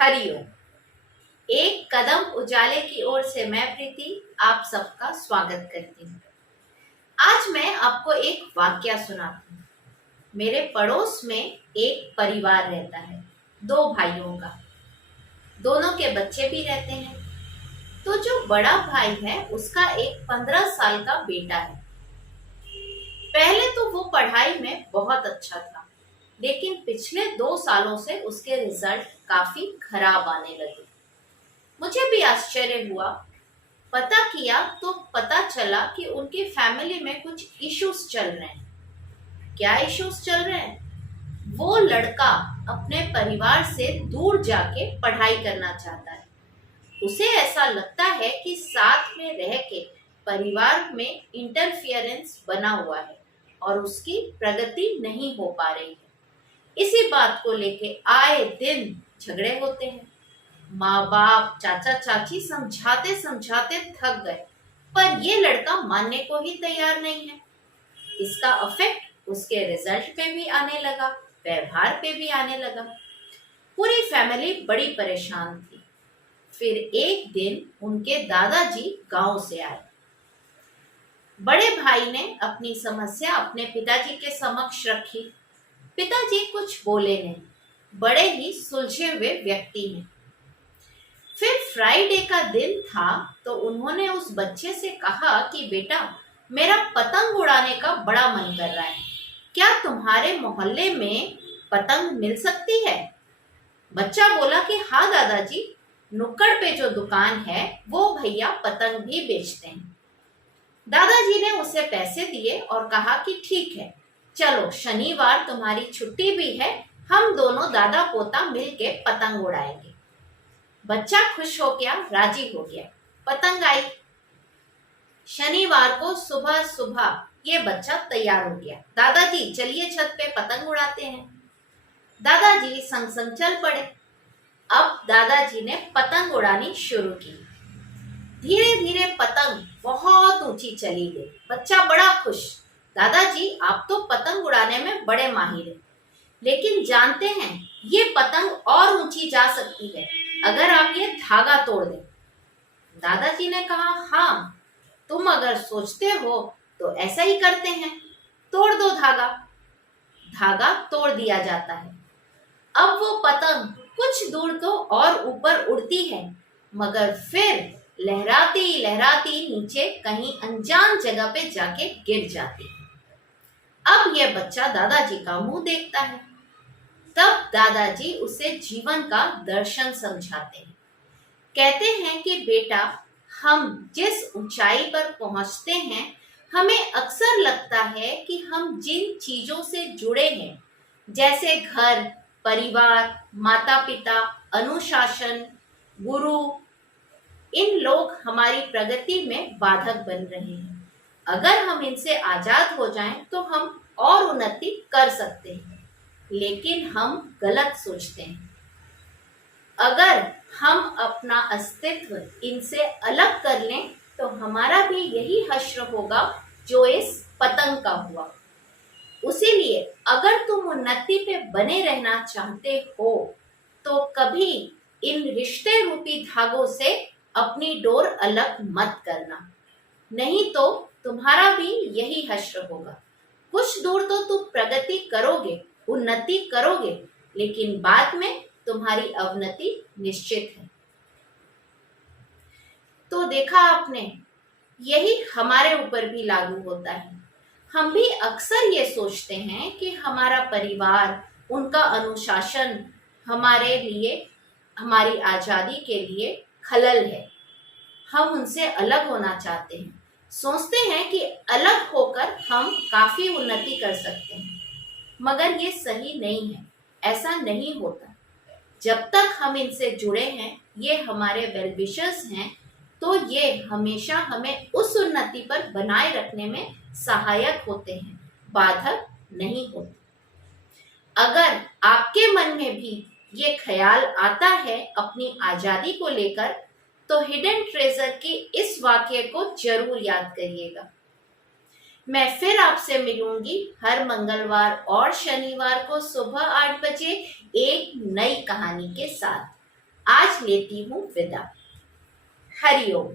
हरिओम। एक कदम उजाले की ओर से मैं प्रीति आप सबका स्वागत करती हूँ। आज मैं आपको एक वाकया सुनाती हूँ। मेरे पड़ोस में एक परिवार रहता है, दो भाइयों का। दोनों के बच्चे भी रहते हैं। तो जो बड़ा भाई है उसका एक 15 साल का बेटा है। पहले तो वो पढ़ाई में बहुत अच्छा था, लेकिन पिछले 2 सालों से उसके रिजल्ट काफी खराब आने लगे। मुझे भी आश्चर्य हुआ। पता किया तो पता चला कि उनकी फैमिली में कुछ इश्यूज चल रहे हैं। क्या इश्यूज चल रहे हैं? वो लड़का अपने परिवार से दूर जाके पढ़ाई करना चाहता है। उसे ऐसा लगता है कि साथ में रह के परिवार में इंटरफियरेंस बना हुआ है और उसकी प्रगति नहीं हो पा रही है। इसी बात को लेके आए दिन झगड़े होते हैं। माँ बाप चाचा चाची समझाते समझाते थक गए, पर ये लड़का मानने को ही तैयार नहीं है। इसका इफेक्ट उसके रिजल्ट पे भी आने लगा, व्यवहार पे भी आने लगा। पूरी फैमिली बड़ी परेशान थी। फिर एक दिन उनके दादाजी गांव से आए। बड़े भाई ने अपनी समस्या अपने पिताजी के समक्ष रखी। पिताजी कुछ बोले नहीं, बड़े ही सुलझे हुए व्यक्ति हैं। फिर फ्राइडे का दिन था तो उन्होंने उस बच्चे से कहा कि बेटा, मेरा पतंग उड़ाने का बड़ा मन कर रहा है। क्या तुम्हारे मोहल्ले में पतंग मिल सकती है? बच्चा बोला कि हाँ दादाजी, नुक्कड़ पे जो दुकान है वो भैया पतंग भी बेचते हैं। दादाजी ने उसे पैसे दिए और कहा कि ठीक है, चलो शनिवार तुम्हारी छुट्टी भी है, हम दोनों दादा पोता मिलके पतंग उड़ाएंगे। बच्चा खुश हो गया, राजी हो गया। पतंग आई। शनिवार को सुबह सुबह ये बच्चा तैयार हो गया। दादाजी चलिए छत पे पतंग उड़ाते हैं। दादाजी संग संग चल पड़े। अब दादाजी ने पतंग उड़ानी शुरू की। धीरे धीरे पतंग बहुत ऊंची चली गई। बच्चा बड़ा खुश। दादाजी, आप तो पतंग उड़ाने में बड़े माहिर हैं, लेकिन जानते हैं ये पतंग और ऊंची जा सकती है अगर आप ये धागा तोड़ दें। दादाजी ने कहा, हाँ, तुम अगर सोचते हो तो ऐसा ही करते हैं, तोड़ दो धागा। धागा तोड़ दिया जाता है। अब वो पतंग कुछ दूर तो और ऊपर उड़ती है, मगर फिर लहराती लहराती नीचे कहीं अनजान जगह पे जाके गिर जाती है। अब यह बच्चा दादाजी का मुंह देखता है। तब दादाजी उसे जीवन का दर्शन समझाते हैं। कहते हैं कि बेटा, हम जिस ऊंचाई पर पहुंचते हैं, हमें अक्सर लगता है कि हम जिन चीजों से जुड़े हैं, जैसे घर, परिवार, माता पिता, अनुशासन, गुरु, इन लोग हमारी प्रगति में बाधक बन रहे हैं। अगर हम इनसे आजाद हो जाएं तो हम और उन्नति कर सकते हैं, लेकिन हम गलत सोचते हैं। अगर हम अपना अस्तित्व इनसे अलग कर लें तो हमारा भी यही हश्र होगा जो इस पतंग का हुआ। उसीलिए अगर तुम उन्नति पे बने रहना चाहते हो तो कभी इन रिश्ते रूपी धागों से अपनी डोर अलग मत करना, नहीं तो तुम्हारा भी यही हश्र होगा। कुछ दूर तो तुम प्रगति करोगे, उन्नति करोगे, लेकिन बाद में तुम्हारी अवनति निश्चित है। तो देखा आपने, यही हमारे ऊपर भी लागू होता है। हम भी अक्सर ये सोचते हैं कि हमारा परिवार, उनका अनुशासन हमारे लिए, हमारी आजादी के लिए खलल है। हम उनसे अलग होना चाहते हैं। सोचते हैं कि अलग होकर हम काफी उन्नति कर सकते हैं, मगर ये सही नहीं है। ऐसा नहीं होता। जब तक हम इनसे जुड़े हैं, ये हमारे वेल विशर्स हैं, तो ये हमेशा हमें उस उन्नति पर बनाए रखने में सहायक होते हैं, बाधक नहीं होते। अगर आपके मन में भी ये ख्याल आता है अपनी आजादी को लेकर, तो हिडन ट्रेजर के इस वाक्य को जरूर याद करिएगा। मैं फिर आपसे मिलूंगी हर मंगलवार और शनिवार को सुबह 8 बजे एक नई कहानी के साथ। आज लेती हूँ विदा। हरिओम।